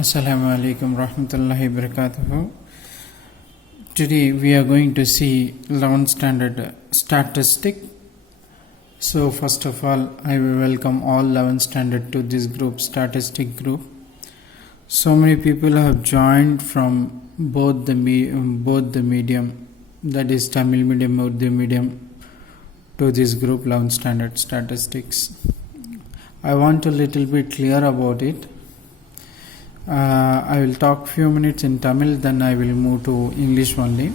Assalamu alaikum rahmatullahi wabarakatuh. Today we are going to see 11th standard statistic. So first of all, I will welcome all 11th standard to this group, statistic group. So many people have joined from both the medium, that is Tamil medium, Urdu medium, to this group 11th standard statistics. I want to little bit clear about it. I will talk few minutes in Tamil, then I will move to English only.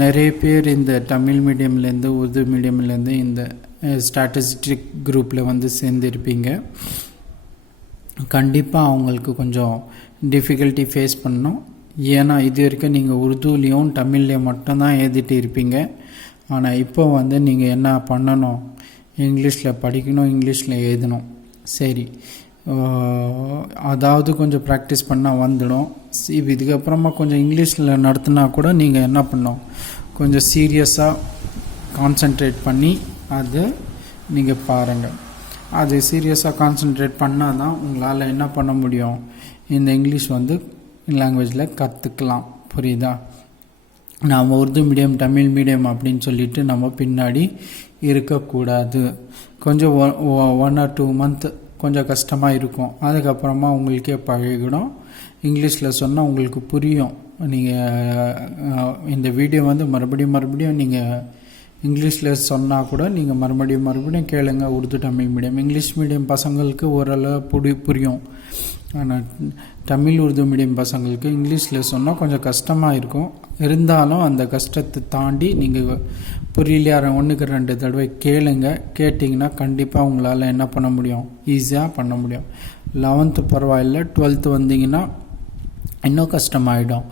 நிறைய பேர் இந்த தமிழ் மீடியம்லேருந்து உருது மீடியம்லேருந்து இந்த ஸ்டாட்டிஸ்டிக் குரூப்பில் வந்து சேர்ந்துருப்பீங்க. கண்டிப்பாக அவங்களுக்கு கொஞ்சம் டிஃபிகல்ட்டி ஃபேஸ் பண்ணணும். ஏன்னா இது வரைக்கும் நீங்கள் உருதுலேயும் தமிழ்லேயும் மட்டும்தான் எழுதிட்டு இருப்பீங்க. ஆனால் இப்போ வந்து நீங்கள் என்ன பண்ணணும், இங்கிலீஷில் படிக்கணும், இங்கிலீஷில் எழுதணும். சரி, அதாவது கொஞ்சம் ப்ராக்டிஸ் பண்ணால் வந்துடும். இதுக்கப்புறமா கொஞ்சம் இங்கிலீஷில் நடத்தினா கூட நீங்கள் என்ன பண்ணணும், கொஞ்சம் சீரியஸாக கான்சன்ட்ரேட் பண்ணி அது நீங்கள் பாருங்கள். அது சீரியஸாக கான்சன்ட்ரேட் பண்ணால் தான் உங்களால் என்ன பண்ண முடியும், இந்த இங்கிலீஷ் வந்து லாங்குவேஜில் கற்றுக்கலாம். புரியுதா? நாம் உருது மீடியம் தமிழ் மீடியம் அப்படின்னு சொல்லிட்டு நம்ம பின்னாடி இருக்கக்கூடாது. கொஞ்சம் 1 or 2 month கொஞ்சம் கஷ்டமாக இருக்கும். அதுக்கப்புறமா உங்களுக்கே பழகிடும். இங்கிலீஷில் சொன்னால் உங்களுக்கு புரியும். நீங்கள் இந்த வீடியோ வந்து மறுபடியும் நீங்கள் இங்கிலீஷில் சொன்னால் கூட நீங்கள் மறுபடியும் கேளுங்க. உருது தமிழ் மீடியம் இங்கிலீஷ் மீடியம் பசங்களுக்கு ஓரளவு புரியும். ஆனால் தமிழ் உருது மீடியம் பசங்களுக்கு இங்கிலீஷில் சொன்னால் கொஞ்சம் கஷ்டமாக இருக்கும். இருந்தாலும் அந்த கஷ்டத்தை தாண்டி நீங்கள் புரியலையா 1க்கு 2 தடவை கேளுங்க. கேட்டிங்கன்னா கண்டிப்பாக உங்களால் என்ன பண்ண முடியும், ஈஸியாக பண்ண முடியும். 11th பரவாயில்ல, 12th வந்தீங்கன்னா இன்னும் கஷ்டமாயிடும்.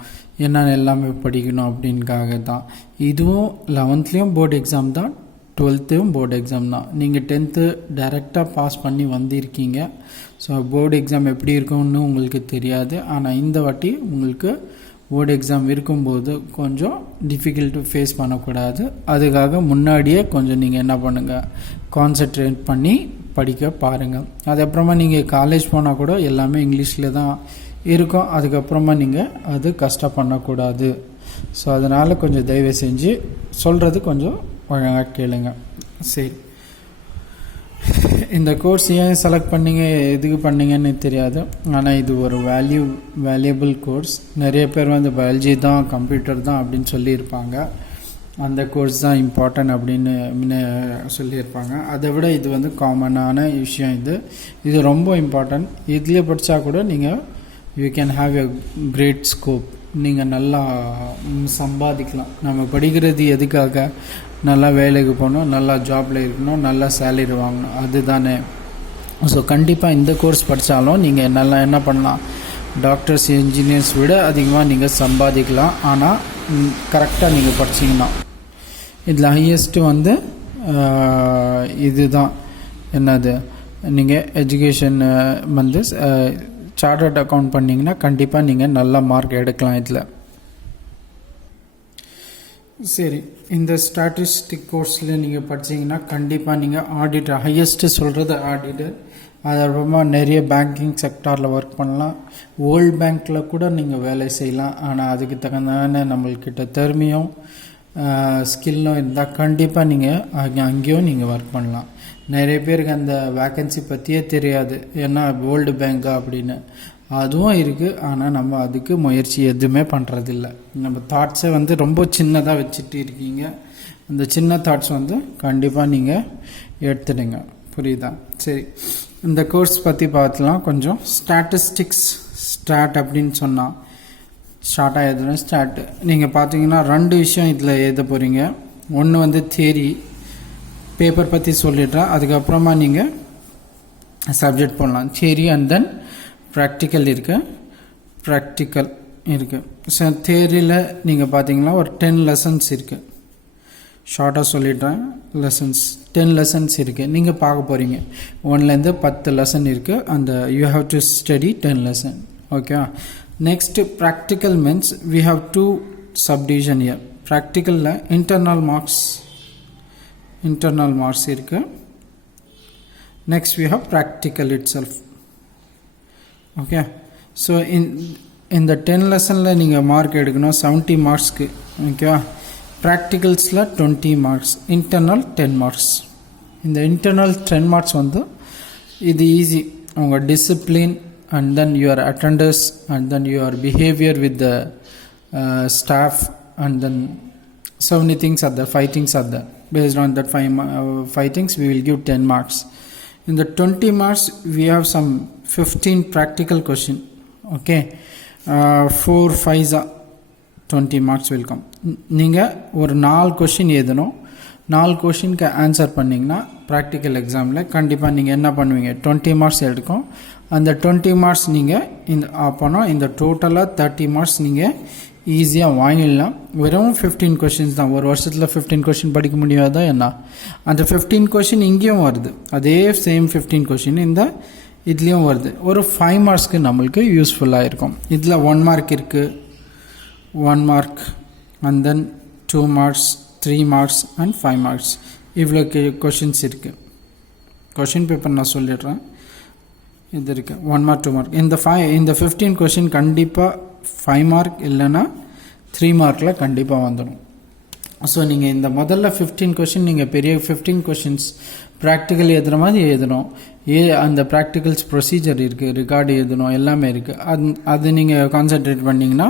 ஏன்னா எல்லாமே படிக்கணும் அப்படின்காக தான். இதுவும் 11th போர்டு எக்ஸாம் தான், 12th போர்டு எக்ஸாம் தான். நீங்கள் 10th டைரெக்டாக பாஸ் பண்ணி வந்திருக்கீங்க. ஸோ போர்டு எக்ஸாம் எப்படி இருக்கும்னு உங்களுக்கு தெரியாது. ஆனால் இந்த வாட்டி உங்களுக்கு போர்டு எக்ஸாம் இருக்கும்போது கொஞ்சம் டிஃபிகல்ட்டு ஃபேஸ் பண்ணக்கூடாது. அதுக்காக முன்னாடியே கொஞ்சம் நீங்கள் என்ன பண்ணுங்கள், கான்சன்ட்ரேட் பண்ணி படிக்க பாருங்கள். அதுக்கப்புறமா நீங்கள் காலேஜ் போனால் கூட எல்லாமே இங்கிலீஷில் தான் இருக்கும். அதுக்கப்புறமா நீங்கள் அது கஷ்டம் பண்ணக்கூடாது. ஸோ அதனால் கொஞ்சம் தயவு செஞ்சு சொல்கிறது கொஞ்சம் ஒழுங்காக கேளுங்க. சரி, இந்த கோர்ஸ் ஏன் செலக்ட் பண்ணீங்க, எதுக்கு பண்ணீங்கன்னு தெரியாது. ஆனால் இது ஒரு வேல்யூபிள் கோர்ஸ். நிறைய பேர் வந்து பயாலஜி தான், கம்ப்யூட்டர் தான் அப்படின்னு சொல்லியிருப்பாங்க. அந்த கோர்ஸ் தான் இம்பார்ட்டன்ட் அப்படின்னு சொல்லியிருப்பாங்க. அதை விட இது வந்து காமனான விஷயம். இது ரொம்ப இம்பார்ட்டன்ட். இதுலேயே படித்தா கூட நீங்கள் you can have a great scope. நீங்கள் நல்லா சம்பாதிக்கலாம். நம்ம படிக்கிறது எதுக்காக, நல்லா வேலைக்கு போகணும், நல்லா ஜாபில் இருக்கணும், நல்லா சேலரி வாங்கணும், அதுதானே. ஸோ கண்டிப்பாக இந்த கோர்ஸ் படித்தாலும் நீங்கள் நல்லா என்ன பண்ணலாம், டாக்டர்ஸ் இன்ஜினியர்ஸ் விட அதிகமாக நீங்கள் சம்பாதிக்கலாம். ஆனால் கரெக்டாக நீங்கள் படிச்சிங்கன்னா. இதில் ஹையஸ்ட்டு வந்து இதுதான் என்னது, நீங்கள் எஜுகேஷன் வந்து சார்ட்டர்ட் அக்கௌண்ட் பண்ணிங்கன்னா கண்டிப்பாக நீங்கள் நல்ல மார்க் எடுக்கலாம் இதில். சரி, இந்த ஸ்டாட்டிஸ்டிக் கோர்ஸில் நீங்கள் படித்தீங்கன்னா கண்டிப்பாக நீங்கள் ஆடிட்டர், ஹையஸ்ட்டு சொல்கிறது ஆடிட்டர். அதுக்கப்புறமா நிறைய பேங்கிங் செக்டாரில் ஒர்க் பண்ணலாம். வேர்ல்டு பேங்க்கில் கூட நீங்கள் வேலை செய்யலாம். ஆனால் அதுக்கு தகுந்தான நம்மள்கிட்ட திறமையும் ஸ்கில்லும் இருந்தால் கண்டிப்பாக நீங்கள் அங்கேயும் நீங்கள் ஒர்க் பண்ணலாம். நிறைய பேருக்கு அந்த வேக்கன்சி பற்றியே தெரியாது, ஏன்னா வேர்ல்டு பேங்கா அப்படின்னு. அதுவும் இருக்குது. ஆனால் நம்ம அதுக்கு முயற்சி எதுவுமே பண்ணுறதில்ல. நம்ம தாட்ஸை வந்து ரொம்ப சின்னதாக வச்சுட்டு இருக்கீங்க. அந்த சின்ன தாட்ஸ் வந்து கண்டிப்பாக நீங்கள் எடுத்துடுங்க. புரியுதா? சரி, இந்த கோர்ஸ் பற்றி பார்த்துலாம். கொஞ்சம் ஸ்டாட்டிஸ்டிக்ஸ் ஸ்டார்ட் அப்படின்னு சொன்னால் ஷார்ட்டாக எழுதுனா ஸ்டார்ட். நீங்கள் பார்த்தீங்கன்னா 2 விஷயம் இதில் எழுத போகிறீங்க. ஒன்று வந்து தியரி, பேப்பர் பற்றி சொல்லிடுறேன். அதுக்கப்புறமா நீங்கள் சப்ஜெக்ட் போடலாம். தியரி அண்ட் தென் ப்ராக்டிக்கல் இருக்குது. ஸோ தியரியில் நீங்கள் பார்த்தீங்கன்னா ஒரு 10 லெசன்ஸ் இருக்குது. ஷார்ட்டாக சொல்லிடுறேன். 10 லெசன்ஸ் இருக்குது. நீங்கள் பார்க்க போகிறீங்க 1லேருந்து 10 லெசன் இருக்குது. அந்த you have to study 10 lesson. Okay. Next practical means we have 2 subdivision year. ப்ராக்டிக்கலில் இன்டர்னல் மார்க்ஸ் இருக்குது. Next we have practical itself. Okay. So இந்த 10 லெசனில் நீங்கள் மார்க் எடுக்கணும் 70 மார்க்ஸ்க்கு. ஓகேவா? ப்ராக்டிகல்ஸில் 20 மார்க்ஸ், இன்டர்னல் 10 மார்க்ஸ். இந்த இன்டர்னல் 10 மார்க்ஸ் வந்து இது ஈஸி. உங்கள் discipline and then your attendance and then your behaviour with the staff and then so many things are there, 5 things are there. Based on that 5 things we will give 10 marks. In the 20 marks we have some 15 practical question. Okay, 4 5 20 marks will come. நீங்கள் ஒரு 4 கொஷின் எழுதணும். 4 கொஷினுக்கு ஆன்சர் பண்ணிங்கன்னா ப்ராக்டிக்கல் எக்ஸாமில் கண்டிப்பாக நீங்கள் என்ன பண்ணுவீங்க, 20 மார்க்ஸ் எடுக்கும். அந்த 20 மார்க்ஸ் நீங்கள் அப்போனா இந்த டோட்டலாக 30 மார்க்ஸ் நீங்கள் ஈஸியாக வாங்கிடலாம். வெறும் 15 கொஷின்ஸ் தான். ஒரு வருஷத்தில் 15 கொஷின் படிக்க முடியாதா என்ன? அந்த 15 கொஷின் இங்கேயும் வருது, அதே சேம் 15 கொஷின் இந்த இதுலேயும் வருது. ஒரு 5 மார்க்ஸ்க்கு நம்மளுக்கு யூஸ்ஃபுல்லாக இருக்கும். இதில் 1 மார்க் இருக்குது, 1 mark and then 2 marks, 3 marks and 5 marks. இவ்வளோ கொஷின்ஸ் இருக்குது. கொஷின் பேப்பர் நான் சொல்லிடுறேன். இது இருக்குது 1 மார்க் 2 மார்க். இந்த 15 கொஷின் கண்டிப்பாக 5 மார்க் இல்லைன்னா 3 மார்க்கில் கண்டிப்பாக வந்துடும். ஸோ நீங்கள் இந்த முதல்ல 15 கொஷின் நீங்கள் பெரிய 15 கொஷின்ஸ் ப்ராக்டிக்கல் எழுதுகிற மாதிரி எழுதணும். அந்த ப்ராக்டிகல்ஸ் ப்ரொசீஜர் இருக்குது, ரெக்கார்டு எழுதணும், எல்லாமே இருக்குது. அது நீங்கள் கான்சென்ட்ரேட் பண்ணிங்கன்னா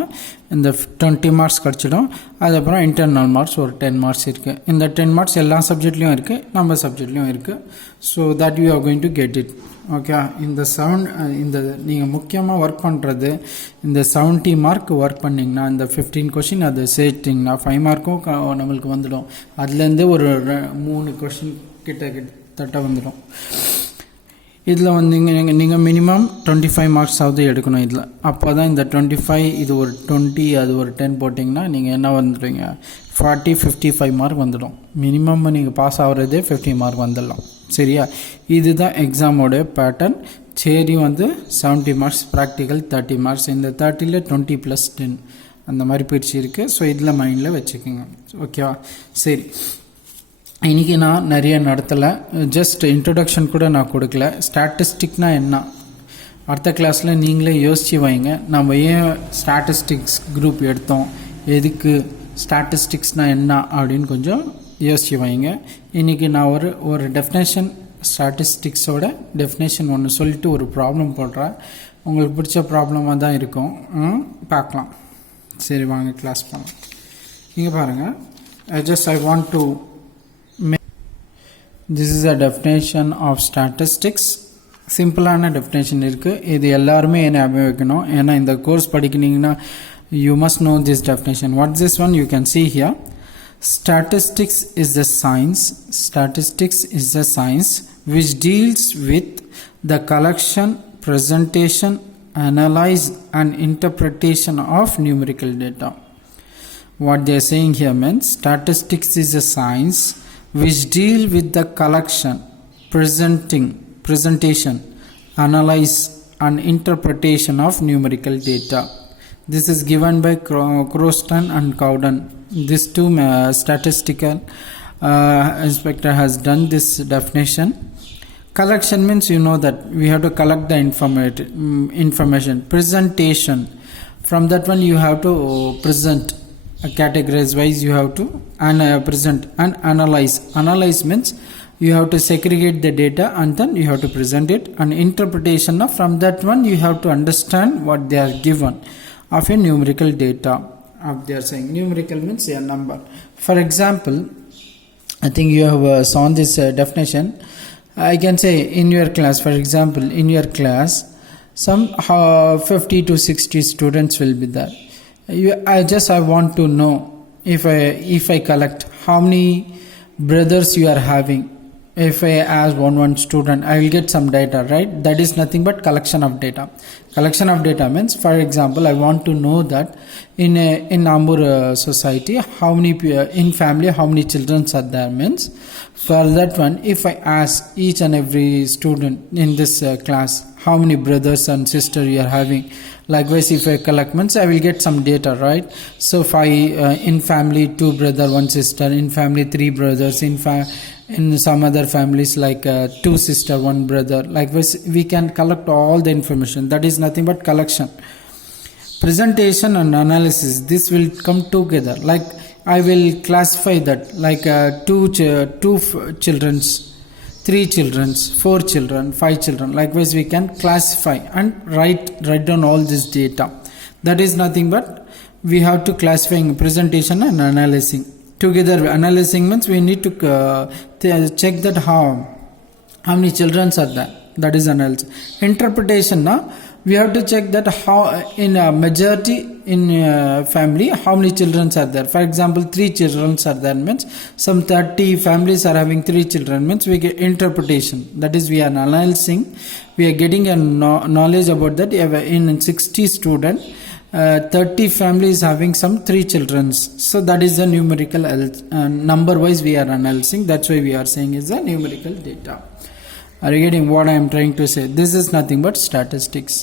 இந்த 20 மார்க்ஸ் கிடச்சிடும். அதுக்கப்புறம் இன்டர்னல் மார்க்ஸ் ஒரு 10 மார்க்ஸ் இருக்குது. இந்த 10 மார்க்ஸ் எல்லா சப்ஜெக்ட்லேயும் இருக்குது, நம்ம சப்ஜெக்ட்லேயும் இருக்குது. So that you are going to get it. Okay, இந்த நீங்கள் முக்கியமாக ஒர்க் பண்ணுறது இந்த 70 மார்க் ஒர்க் பண்ணிங்கன்னா இந்த 15 கொஷின் அது சேர்த்திங்கன்னா 5 மார்க்கும் நம்மளுக்கு வந்துடும். அதுலேருந்து ஒரு 3 கொஷின் கிட்டத்தட்ட வந்துடும். இதில் வந்து நீங்கள் மினிமம் 25 மார்க்ஸ் ஆகுது எடுக்கணும் இதில். அப்போ தான் இந்த 25 இது ஒரு 20 அது ஒரு 10 போட்டிங்கன்னா நீங்கள் என்ன வந்துடுவீங்க, 40 55 மார்க் வந்துடும். மினிமம் நீங்கள் பாஸ் ஆகிறதே 50 மார்க் வந்துடலாம். சரியா? இதுதான் எக்ஸாமோட பேட்டர்ன். சரி, வந்து 70 மார்க்ஸ், ப்ராக்டிக்கல் 30 மார்க்ஸ். இந்த 30ல் 20 + 10 அந்த மாதிரி பிரிச்சு இருக்குது. ஸோ இதில் மைண்டில் வச்சுக்கோங்க. ஓகேவா? சரி, இன்றைக்கி நான் நிறைய நடத்தலை, ஜஸ்ட் இன்ட்ரொடக்ஷன் கூட நான் கொடுக்கல. ஸ்டாட்டிஸ்டிக்னால் என்ன அடுத்த கிளாஸில் நீங்களே யோசித்து வைங்க. நம்ம ஏன் ஸ்டாட்டிஸ்டிக்ஸ் குரூப் எடுத்தோம், எதுக்கு ஸ்டாட்டிஸ்டிக்ஸ்னால் என்ன அப்படின்னு கொஞ்சம் யோசிச்சு வைங்க. இன்றைக்கி நான் ஒரு டெஃபினேஷன், ஸ்டாட்டிஸ்டிக்ஸோட டெஃபினேஷன் ஒன்று சொல்லிட்டு ஒரு ப்ராப்ளம் போடுறேன். உங்களுக்கு பிடிச்ச ப்ராப்ளமாக தான் இருக்கும், பார்க்கலாம். சரி, வாங்க கிளாஸ் பண்ணலாம். இங்கே பாருங்கள், I want to make this is a definition of statistics. சிம்பிளான டெஃபினேஷன் இருக்குது. இது எல்லாருமே ஞாபகம் வைக்கணும். ஏன்னா இந்த கோர்ஸ் படிக்கிறீங்கன்னா you must know this definition. What's this one? You can see here. Statistics is the science which deals with the collection, presentation, analyze and interpretation of numerical data. What they are saying here means statistics is a science which deal with the collection, presentation, analyze and interpretation of numerical data. This is given by Croston and Cowden. These two statistical inspector has done this definition. Collection means you know that we have to collect the information. Presentation, from that one you have to present, categorize wise you have to present. And analyze means you have to segregate the data and then you have to present it. And interpretation, from that one you have to understand what they are given of a numerical data. They are saying numerical means a number. For example, I think you have saw this definition. I can say in your class, for example, in your class some 50 to 60 students will be there. I want to know if I collect how many brothers you are having. If I ask one student, I will get some data, right? That is nothing but collection of data. Collection of data means, for example, I want to know that in our society, how many in family, how many children are there means. For that one, if I ask each and every student in this class, how many brothers and sister you are having. Likewise, if I collect means I will get some data, right? So if I in family 2 brother 1 sister, in family 3 brothers, in some other families like 2 sister 1 brother. Likewise, we can collect all the information. That is nothing but collection. Presentation and analysis, this will come together. Like I will classify that like children's, 3 children, 4 children, 5 children. Likewise, we can classify and write down all this data. That is nothing but we have to classifying, presentation and analyzing. Together, analyzing means we need to check that how many children are there. That is analysis. Interpretation, now we have to check that how in a majority in family how many children are there. For example, 3 children are there means some 30 families are having 3 children means we get interpretation. That is, we are analyzing, we are getting a knowledge about that. In 60 students, 30 families having some 3 children. So that is the numerical number wise we are analyzing. That's why we are saying is the numerical data. Are you getting what I am trying to say? This is nothing but statistics.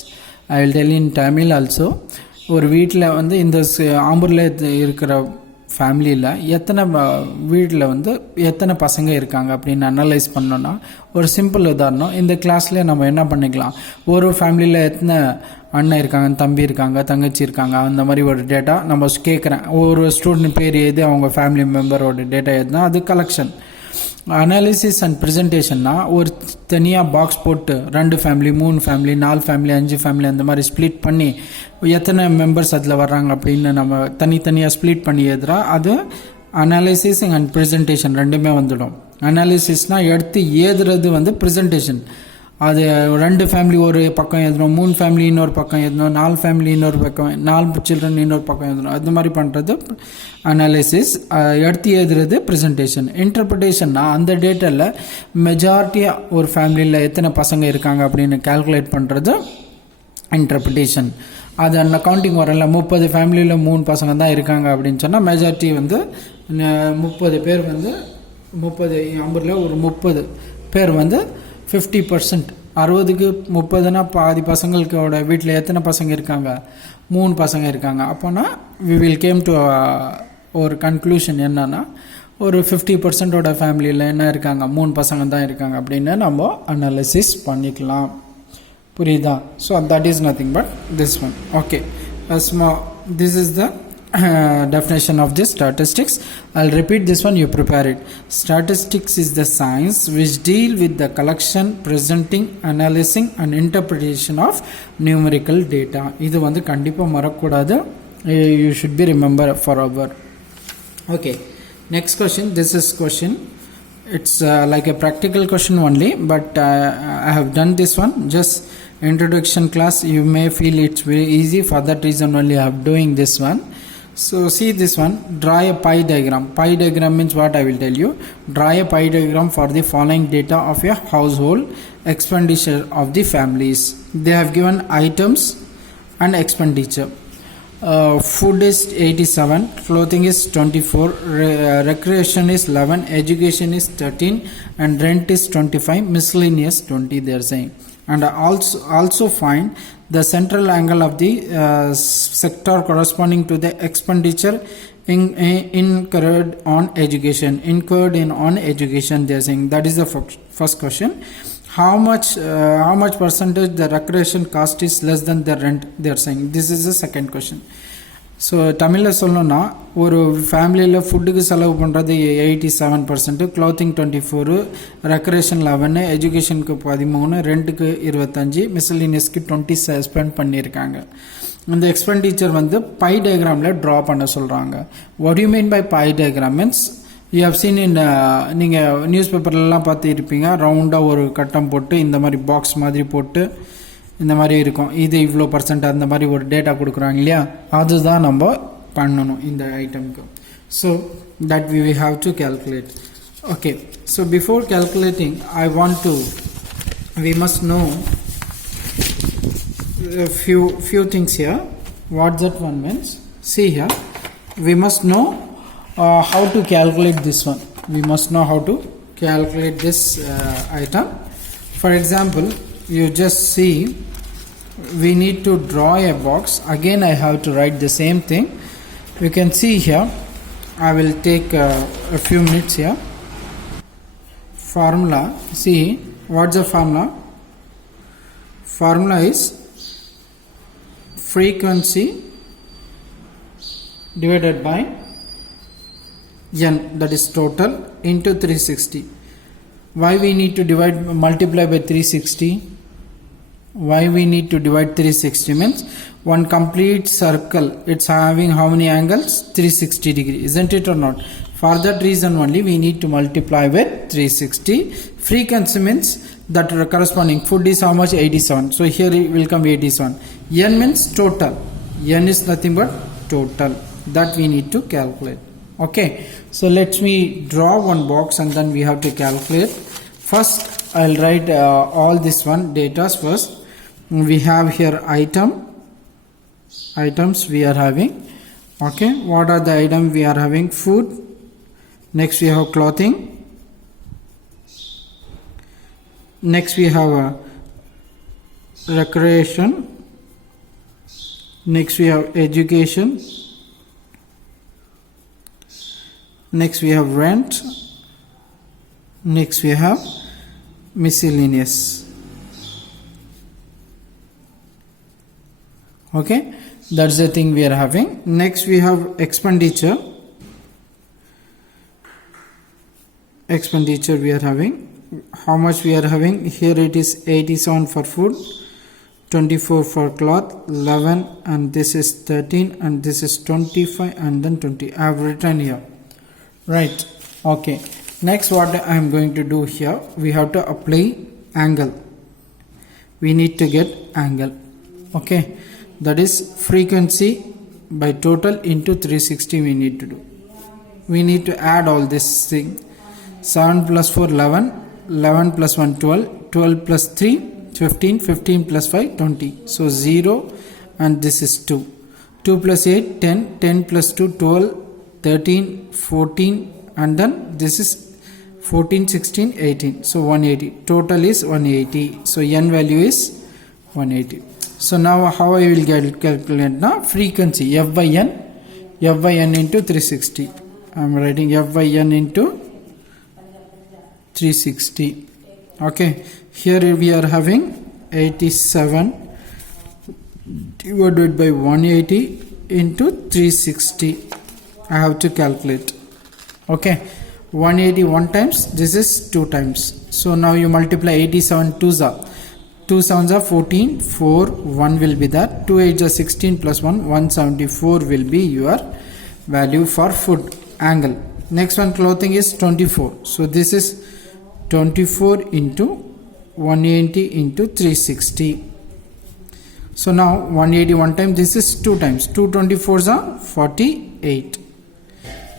I will tell in Tamil also. ஒரு வீட்டில் வந்து இந்த ஆம்பூரில் இருக்கிற ஃபேமிலியில் எத்தனை வீட்டில் வந்து எத்தனை பசங்க இருக்காங்க அப்படின்னு அனலைஸ் பண்ணோன்னா ஒரு சிம்பிள் உதாரணம் இந்த கிளாஸில் நம்ம என்ன பண்ணிக்கலாம். ஒரு ஃபேமிலியில் எத்தனை அண்ணன் இருக்காங்க, தம்பி இருக்காங்க, தங்கச்சி இருக்காங்க, அந்த மாதிரி ஒரு டேட்டா நம்ம கேட்குறேன். ஒரு ஸ்டூடெண்ட் பேர் எது, அவங்க ஃபேமிலி மெம்பரோட டேட்டா எதுனா அது கலெக்ஷன். அனாலிசிஸ் அண்ட் ப்ரெசன்டேஷன்னா ஒரு தனியாக பாக்ஸ் போட்டு 2 ஃபேமிலி 3 ஃபேமிலி 4 ஃபேமிலி 5 ஃபேமிலி அந்த மாதிரி ஸ்ப்ளிட் பண்ணி எத்தனை மெம்பர்ஸ் அதில் வர்றாங்க அப்படின்னு நம்ம தனித்தனியாக ஸ்ப்ளிட் பண்ணி எழுதுறா. அது அனாலிசிஸ் அண்ட் ப்ரெசன்டேஷன் ரெண்டுமே வந்துடும். அனாலிசிஸ்னால் எடுத்து ஏதுறது வந்து ப்ரெசன்டேஷன். அது 2 ஃபேமிலி ஒரு பக்கம் எழுதணும், 3 ஃபேமிலி இன்னொரு பக்கம் எழுதணும், 4 ஃபேமிலி இன்னொரு பக்கம், 4 சில்ட்ரன் இன்னொரு பக்கம் எழுதணும். அது மாதிரி பண்ணுறது அனாலிசிஸ். எடுத்து எழுதுறது ப்ரெசன்டேஷன். இன்டர்பிரிட்டேஷன்னா அந்த டேட்டாவில் மெஜாரிட்டியாக ஒரு ஃபேமிலியில் எத்தனை பசங்க இருக்காங்க அப்படின்னு கால்குலேட் பண்ணுறது இன்டர்பிரிட்டேஷன். அது அந்த கவுண்டிங் வரல 30 ஃபேமிலியில் 3 பசங்க தான் இருக்காங்க அப்படின்னு சொன்னால் மெஜாரிட்டி வந்து 30 பேர் வந்து 30 ஐம்பதில் ஒரு 30 பேர் வந்து 50%. 60க்கு 30னா பாதி பசங்களுக்கோட வீட்டில் எத்தனை பசங்க இருக்காங்க, 3 பசங்க இருக்காங்க. அப்போனா வி வில் கேம் டு ஒரு கன்க்ளூஷன் என்னன்னா ஒரு 50%ஓட ஃபேமிலியில் என்ன இருக்காங்க, 3 பசங்க தான் இருக்காங்க அப்படின்னு நம்ம அனாலிசிஸ் பண்ணிக்கலாம். புரியுதா? So that is nothing but this one. Okay, this is the definition of this statistics. I'll repeat this one, you prepare it. Statistics is the science which deal with the collection, presenting, analyzing and interpretation of numerical data. இது வந்து கண்டிப்பா மறக்கக்கூடாது. You should be remember forever. Okay, next question. This is question. It's like a practical question only, but I have done this one. Just introduction class. You may feel it's very easy. For that reason only I am doing this one. So see this one, draw a pie diagram. Pie diagram means what I will tell you. Draw a pie diagram for the following data of your household expenditure of the families. They have given items and expenditure. Food is 87, clothing is 24, recreation is 11, education is 13 and rent is 25, miscellaneous 20 they are saying. And also find the central angle of the sector corresponding to the expenditure incurred on education. Incurred in on education they are saying. That is the first question. How much percentage the recreation cost is less than the rent they are saying. This is the second question. So தமிழில் சொல்லணும்னா ஒரு ஃபேமிலியில் ஃபுட்டுக்கு செலவு பண்ணுறது 87%, clothing 24, recreation 11, எஜுகேஷனுக்கு 13, ரெண்ட்டுக்கு 25, மிஸ்லினியஸ்க்கு 20 ஸ்பெண்ட் பண்ணியிருக்காங்க. இந்த எக்ஸ்பெண்டிச்சர் வந்து பை டயக்ராமில் ட்ரா பண்ண சொல்கிறாங்க. What you mean by pie diagram means you have seen in நீங்கள் நியூஸ் பேப்பர்லாம் பார்த்து இருப்பீங்க. ரவுண்டாக ஒரு கட்டம் போட்டு இந்த மாதிரி பாக்ஸ் மாதிரி போட்டு இந்த மாதிரி இருக்கும். இது இவ்வளோ பர்சன்ட் அந்த மாதிரி ஒரு டேட்டா கொடுக்குறாங்க இல்லையா, அதுதான் நம்ம பண்ணணும் இந்த ஐட்டம்க்கு. So that we have to calculate. Okay, so before calculating I want to we must know few things here. What that one means, see here, we must know how to calculate this one. We must know how to calculate this item. For example, you just see we need to draw a box. Again I have to write the same thing. You can see here, I will take a few minutes here. Formula, see what's the formula? Formula is frequency divided by n, that is total, into 360. Why we need to multiply by 360? Why we need to divide 360 means one complete circle, it's having how many angles? 360 degree, isn't it or not? For that reason only we need to multiply with 360. Frequency means that corresponding food is how much? 87. So here it will come 87. N means total. N is nothing but total. That we need to calculate. Okay. So let me draw one box and then we have to calculate. First I'll write all this one datas first. We have here items we are having. Okay. What are the items we are having? Food. Next we have clothing. Next we have recreation. Next we have education. Next we have rent. Next we have miscellaneous. Okay, that's the thing we are having. Next we have expenditure. Expenditure we are having. How much we are having? Here it is 87 for food, 24 for cloth, 11, and this is 13, and this is 25, and then 20. I have written here. Right. Okay. Next what I am going to do here, we have to apply angle. We need to get angle. Okay. That is frequency by total into 360 we need to do. We need to add all this thing. 7 plus 4 11, 11 plus 1 12, 12 plus 3 15, 15 plus 5 20. So 0 and this is 2. 2 plus 8 10, 10 plus 2 12, 13, 14, and then this is 14, 16, 18. So 180. Total is 180. So n value is 180. So now how I will calculate now? Frequency f by n into 360. I am writing f by n into 360. Okay, here we are having 87 divided by 180 into 360. I have to calculate. Okay, 180 one times, this is 2 times. So now you multiply 87 2s are 2 7s are 14, 4 1 will be that, 2 8s are 16 plus 1 174 will be your value for food angle. Next one, clothing is 24. So this is 24 into 180 into 360. So now 180 one time, this is 2 times. 2 24s are 48.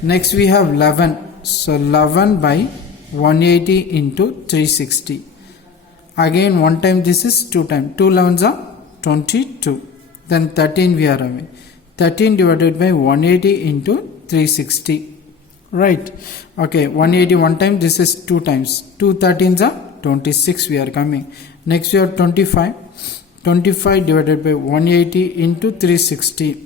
Next we have 11. So 11 by 180 into 360. Again one time, this is 2 times. 2 11s are 22. Then 13 we are having. 13 divided by 180 into 360. Right. Okay, 180 one time, this is 2 times. 2 13s are 26 we are coming. Next we have 25. 25 divided by 180 into 360.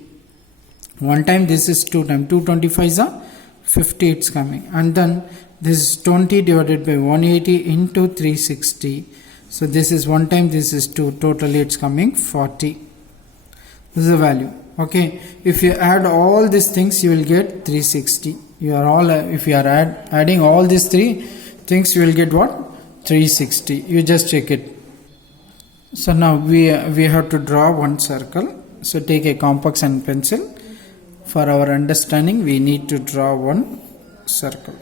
One time, this is 2 times. 2 25s are 50 it's coming. And then this is 20 divided by 180 into 360. So this is 1 time, this is 2. Totally it's coming 40. This is the value. Okay. If you add all these things, you will get 360. You are all, if you are adding all these 3 things, you will get what? 360. You just check it. So now we have to draw one circle. So take a compass and pencil. For our understanding, we need to draw one circle.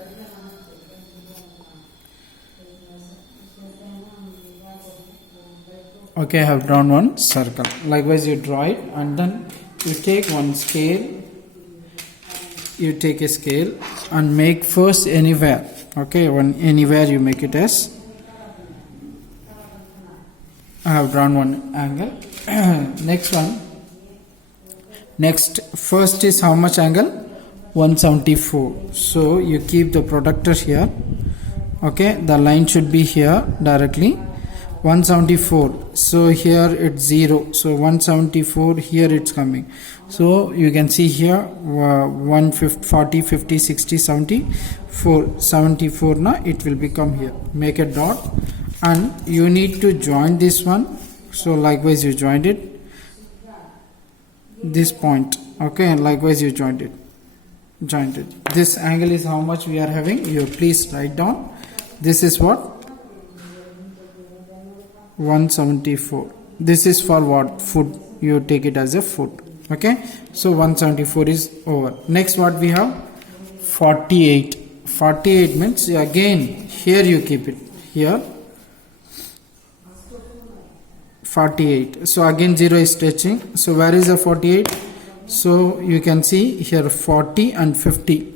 Okay, I have drawn one circle. Likewise, you draw it and then you take one scale. You take a scale and make first anywhere. Okay, anywhere you make it as. I have drawn one angle. Next one. Next, first is how much angle? 174. So you keep the protractor here. Okay, the line should be here directly. 174. So here it's 0. So 174 here it's coming. So you can see here 150, 40, 50, 60, 74. 74 now it will become here. Make a dot and you need to join this one. So likewise you joined it. This point. Okay, and likewise you joined it. This angle is how much we are having. You please write down. This is what? 174. This is for what? Foot. You take it as a foot. Okay. So 174 is over. Next what we have? 48. 48 means again here you keep it. Here 48. So again 0 is touching. So where is the 48? So you can see here 40 and 50.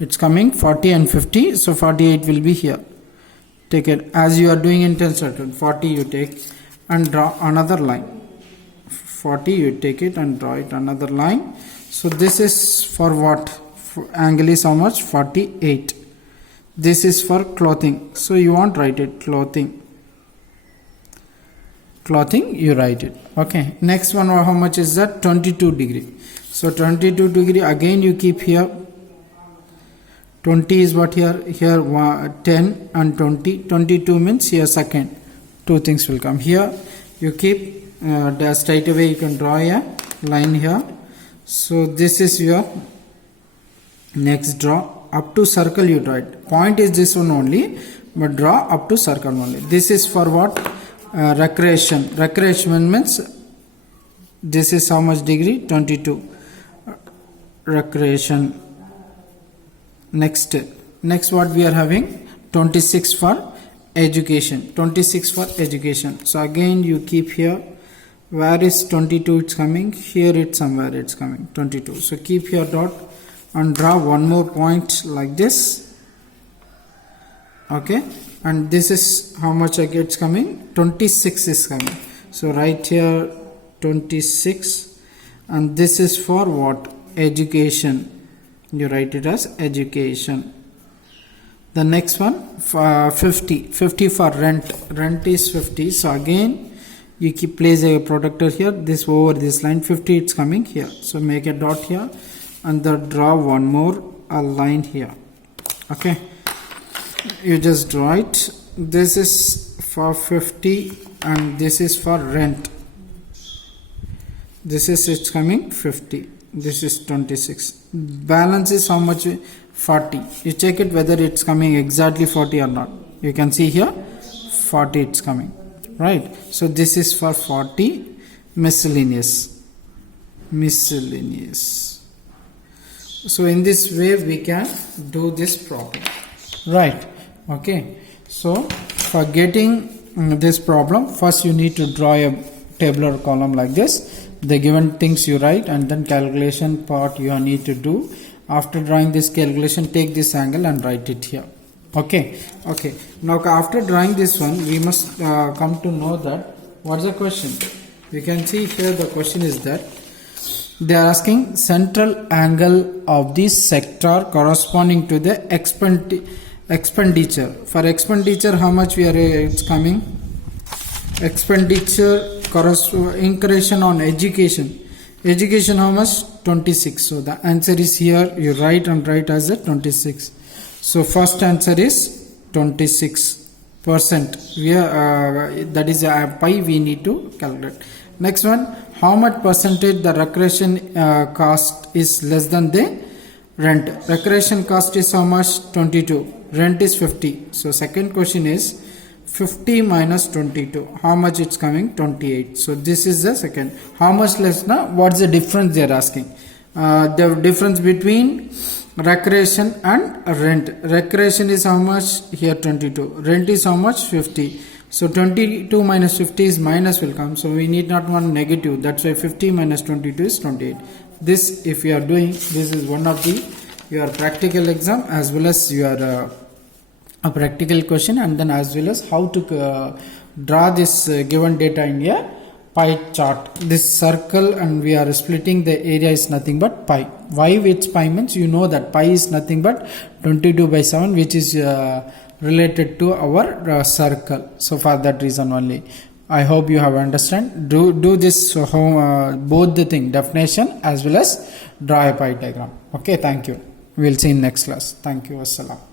It's coming 40 and 50. So 48 will be here. Take it as you are doing in 10 circle. 40 you take and draw another line. 40 you take it and draw it another line. So this is for what? Angle is how much? 48. This is for clothing. So you won't write it clothing. Clothing you write it. Okay. Next one, how much is that? 22 degree. So 22 degree again you keep here. 20 is what here? Here 10 and 20. 22 means here second. Two things will come here. You keep straight away you can draw a line here. So this is your next draw. Up to circle you draw it. Point is this one only, but draw up to circle only. This is for what? Recreation. Recreation means this is how much degree? 22. Recreation. Next what we are having? 26 for education. 26 for education. So again you keep here. Where is 22? It's coming here. It's somewhere it's coming 22. So keep your dot and draw one more point like this. Okay, and this is how much it's coming? 26 is coming. So right here 26, and this is for what? Education. You write it as education. The next one 50 for rent. Rent is 50. So again you keep place a protector here. This over this line 50 it's coming here. So make a dot here and then draw one more a line here. Okay, you just draw it. This is for 50 and this is for rent. This is it's coming 50. This is 26. Balance is how much? 40. You check it whether it's coming exactly 40 or not. You can see here 40 it's coming, right? So this is for 40. Miscellaneous. So in this way we can do this problem, right? Okay, so for getting this problem, first you need to draw a tabular column like this. The given things you write, and then calculation part you need to do. After drawing this calculation, take this angle and write it here. Okay. Now after drawing this one, we must come to know that what's the question. You can see here the question is that they are asking central angle of this sector corresponding to the expenditure. For expenditure, how much it's coming? Expenditure increation on education. Education how much? 26. So the answer is here. You write and write as a 26. So first answer is 26%. That is pi we need to calculate. Next one, how much percentage the recreation cost is less than the rent? Recreation cost is how much? 22. Rent is 50. So second question is 50 minus 22. How much it's coming? 28. So this is the second. How much less now? What's the difference they are asking? The difference between recreation and rent. Recreation is how much? Here 22. Rent is how much? 50. So 22 minus 50 is minus will come. So we need not one negative. That's why 50 minus 22 is 28. This if you are doing, this is one of the your practical exam as well as your a practical question, and then as well as how to draw this given data in a pie chart. This circle and we are splitting the area is nothing but pi. Why it's pi means you know that pi is nothing but 22 by 7, which is related to our circle. So for that reason only, I hope you have understand. Do this both the thing, definition as well as draw a pie diagram. Okay, thank you. We'll see in next class. Thank you. Assalam.